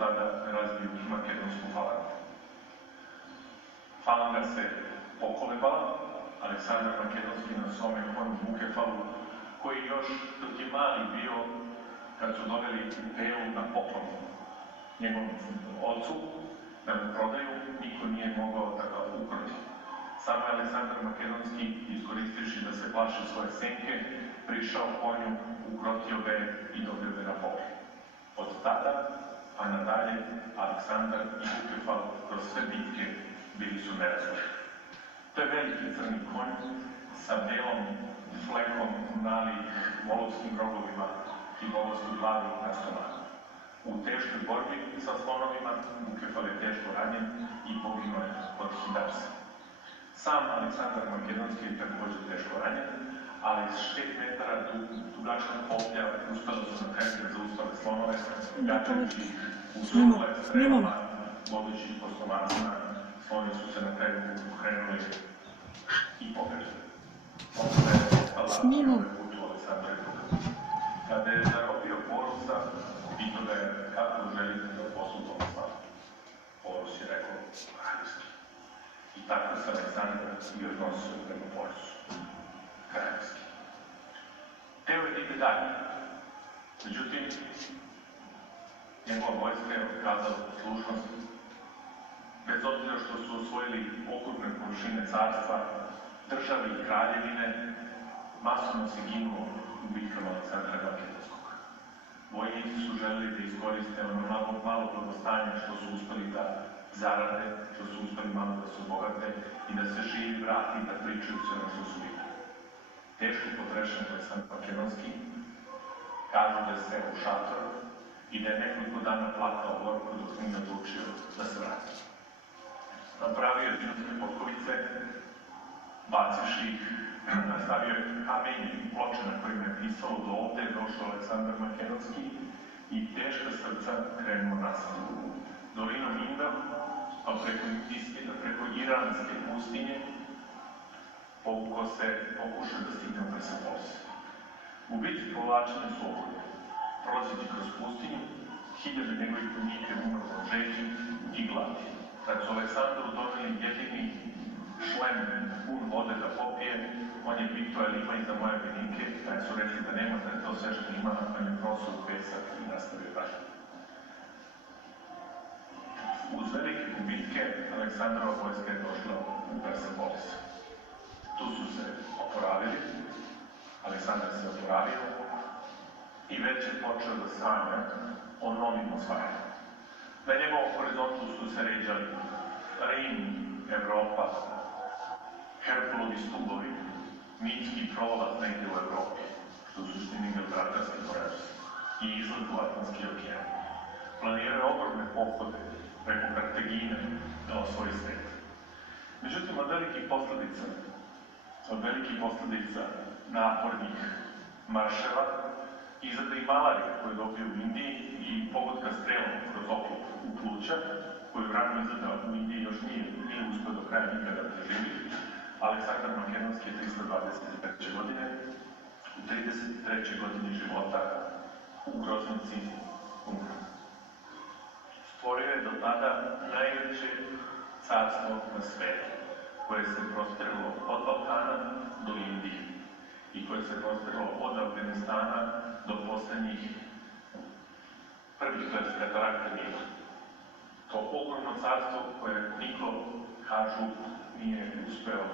tada ne razbiju makedonsku falangu. Falanga se pokolebala, Aleksandar Makedonski na svome konju Bukefalu, koji još dok je mali bio, kad su doveli Pelu na poklon njegovom ocu, da mu prodaju, niko nije mogao da ga ukroti. Samo je Aleksandar Makedonski, iskoristivši da se plaši svoje senke, prišao konju, ukrotio ga i dobio ga na poklon. Od tada, a nadalje, Aleksandar i Bukefal kroz sve bitke bili su nerazlučni. To je veliki crni konj sa belom flekom nalik volovskim rogovima i volovskoj glavi na stomaku. U teškoj borbi sa slonovima Bukefal je teško ranjen i poginuo je od Hidarsa. Sam Aleksandar Makedonski je također teško ranjen, ali s 6 metara dugačka koplja uspela su na kraju da zaustave slonove, gatajući u suhle strelama, vodeći po stomacima, sloni su se na kraju ukrenuli i pobjegli. Posle je putu Aleksandra i Bukefala. Kada je zarobio Porusa, pitao ga je kako želite da poslužom slavu. Porus je rekao kraljevski. I tako se Aleksandar i odnosio prema Porusu. Kraljevski. Teo je da ide dalje. Međutim, njegova vojska je otkazala poslušnost. Bez obzira što su osvojili okrupne površine carstva, države i kraljevine, masovno se ginulo u bitkama Aleksandra Makedonskog. Vojnici su želeli da iskoriste ono malo blagostanja što su uspeli da zarade, što su uspeli malo da se obogate i da se živi vrati i da pričaju sve ono što su videli. Teško potrešen Aleksandar Makedonski, kažu da je seo u šatoru i da je nekoliko dana plakao gorko dok nije odlučio da se vrati. Napravio je dinarske potkovice, bacivši ih, nastavio je kamenje i ploče na kojima je pisalo do ovde je došao Aleksandar Makedonski i teška srca krenuo nasad. Dolinom Inda, pa preko iranske pustinje, povukao se, pokušao da stigne u Persepolis. U bitci povlačene su okolje. Prolazeći kroz pustinju, hiljade njegovih vojnika je umrlo od žeđi i gladi. Kad su Aleksandru doneli jedini šlem pun vode da popije, on je pitao je li ima i za moje vojnike, kad su rekli da nema, da je to sve što ima, on je prosao u pesak i nastavio dalje. Uz velike gubitke, Aleksandrova vojska je došla u Persepolis. Tu su se oporavili, Aleksandar se oporavio i već je počeo da sanja o novim osvajanjima. Na njegovom horizontu su se ređali Rim, Evropa, Herkulovi stubovi, mitski prolaz negdje u Evropi, što su suštini Gibraltarski pojas, i izlaz u Atlantski okean. Planiraju ogromne pohode preko Kartagine da osvoji svet. Međutim, od velikih posledica napornih marševa izada i malarija koju je dobio u Indiji i pogodka strelom kroz oklop u pluća, koju rano izada u Indiji još nije uspio do kraja nikada preživi. Aleksandar Makedonski je 323. godine, u 33. godini života u groznici umro. Stvorio je do tada najveće carstvo na svetu, koje se prostiralo od Balkana do Indije i koje se prostiralo od Afganistana do poslednjih prvih katarakta Nila. To ogromno carstvo koje niko, kažu, nije uspeo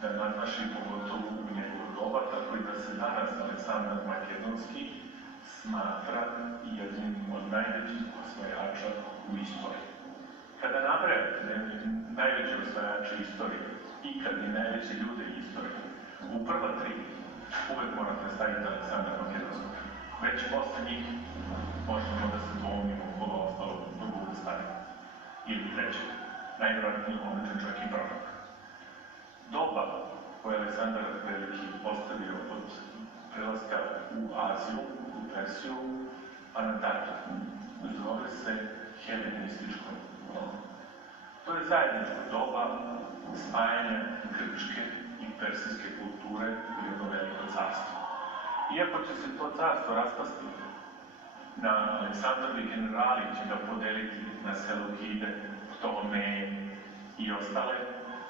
da nadmaši, pogotovo u njegovo doba, tako i da se danas Aleksandar Makedonski smatra jednim od najvećih osvajača u istoriji. Kada nabrajate najveće osvajače istorije, ikad i najveće ljude istorije, u prva tri uvek morate staviti Aleksandra Makedonskog. Već posle njih možemo da se dvomimo kod ostalo da bude staviti. Ili trećeg, najvjerojatniji odličan čovjek i prorok. Doba koje je Aleksandar Veliki postavio od prelaska u Aziju, u Persiju, pa na dalje, zove se helenističko doba. To je zajedničko doba spajanja grčke i persijske kulture u jedno veliko carstvo. Iako će se to carstvo raspasti, na Aleksandrovi generali će ga podeliti na Seleucide, Ptolemeje i ostale,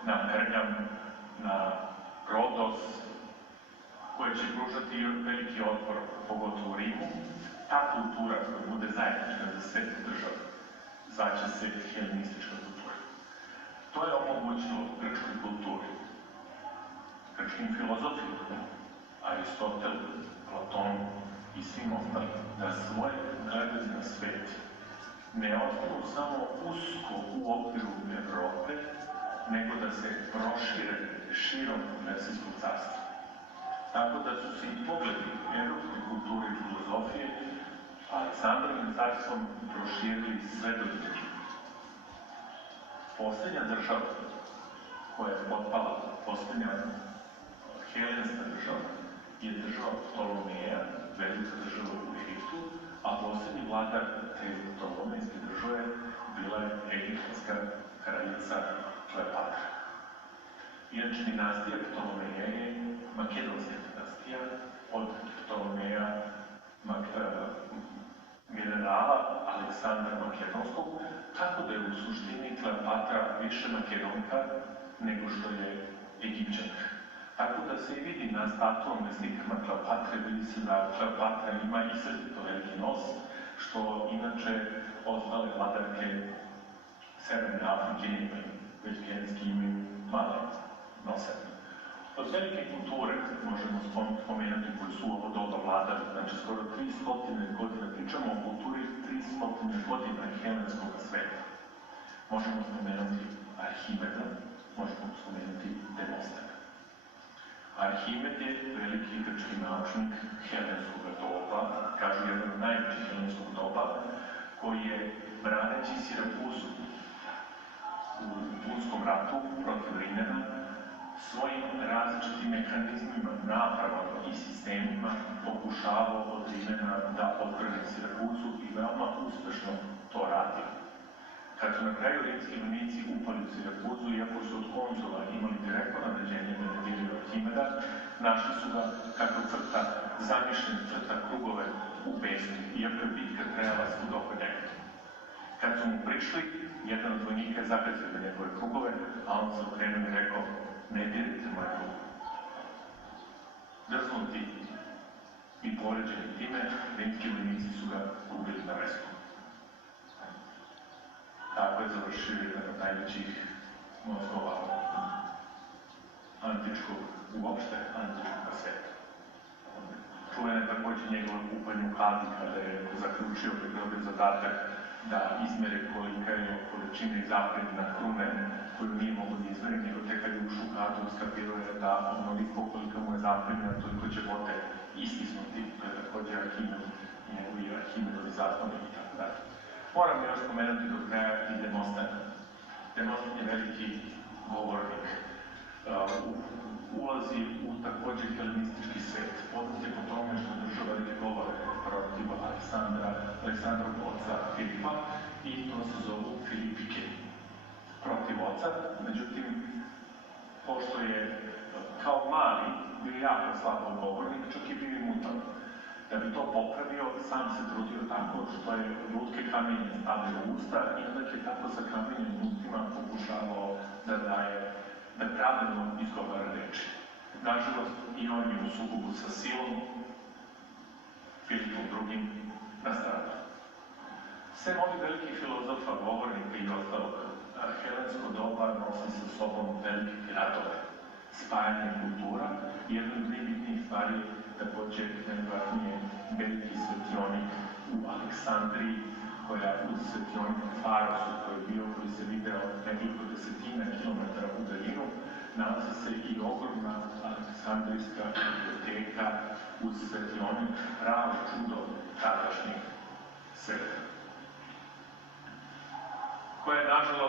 na Pergam, na Rodos, koje će pružati veliki otpor, pogotovo u Rimu. Ta kultura koja bude zajednička za sve države zvaće se helenistička kultura. To je omogućilo grčkoj kulturi, grčkim filozofima, Aristotelu, Platonu i svim ostalim, da svoje gledanje na svet ne ostanu samo usko u okviru Evrope, nego da se prošire širom Persijskog carstva. Tako da su se i pogledi evropske kulture i filozofije Aleksandrovim carstvom proširili sve do Grčke. Poslednja država koja je potpala, poslednja helenska država, je država Ptolomeja, velika država u Egiptu, a poslednji vladar te ptolomejske države bila je egipatska kraljica Kleopatra. Inače, dinastija Ptolomeja je makedonska dinastija od Ptolomeja generala Aleksandra Makedonskog, tako da je u suštini Kleopatra više Makedonka nego što je Egipćanka. Tako da se i vidi na statualnim slikama Kleopatre, vidi se da Kleopatra ima israzito veliki nos, što inače ostale vladarke Severne Afrike imaju, već genetski imaju male nose. Od velike kulture možemo spomenuti koji su ovo doba vladali, znači skoro 300 godina, pričamo o kulturi 300 godina helenskog sveta. Možemo spomenuti Arhimeda, možemo spomenuti Demostena. Arhimed je veliki grčki naučnik helenskog doba, kažu jedan od najvećih helenskog doba, koji je braneći Sirakuzu u Punskom ratu protiv Rimljana svojim različitim mehanizmima, napravama i sistemima pokušavao od Rimljana da odbrane Sirakuzu i veoma uspešno to radio. Kad su na kraju rimski vojnici upali u Sirakuzu, iako su od konzula imali direktno naređenje da ne diraju Arhimeda, našli su ga kako crta zamišljen, crta krugove u pesmu, iako je bitka trajala svuda oko njega. Kad su mu prišli, jedan od vojnika je zagazio na njegove krugove, a on se okrenuo i rekao: ne dirajte moj krug. Drznuti i povređeni time, rimski vojnici su ga ubili na mestu. Tako je završio jedan od najvećih mozgova antičkog, uopšte antičkog sveta. Čuvena je takođe njegova kupanje u Hadi, kada je zaključio da je dobio zadatak da izmere kolika je količina i zapredina krune koju nije mogo da izmeri, nego tek kad je ušao u Hadu, skapirao je da onoliko kolika mu je zapredina, toliko će vode istisnuti. To je takođe Arhimed, njegovi Arhimedovi zakoni i tako dalje. Moram još spomenuti do kraja i Demostena. Demosten je veliki govornik. Ulazi u takođe helenistički svet. Poznat je po tome što drža velike govore protiv Aleksandrovog oca Filipa i to se zovu Filipike protiv oca. Međutim, pošto je kao mali bio jako slabo govornik, čak i bio i mutan. Da bi to popravio, sam se trudio tako što je lutke kamenje stavio u usta i onda je tako sa kamenjem ustima pokušavao da pravilno izgovara reči. Nažalost, i on je u sukobu sa silom, Filipom II nastradao. Sve ovi veliki filozofa, govornika i ostalog, helensko doba nosi sa sobom velike ratove, spajanje kultura i jedna od najbitnijih stvari takođe najvažnije veliki svetionik u Aleksandriji, koja uz svetionik Farosu koji se video nekoliko desetina kilometara u daljinu, nalazi se i ogromna aleksandrijska biblioteka uz svetionik, pravo čudo tadašnjeg sveta, koja je, nažalost,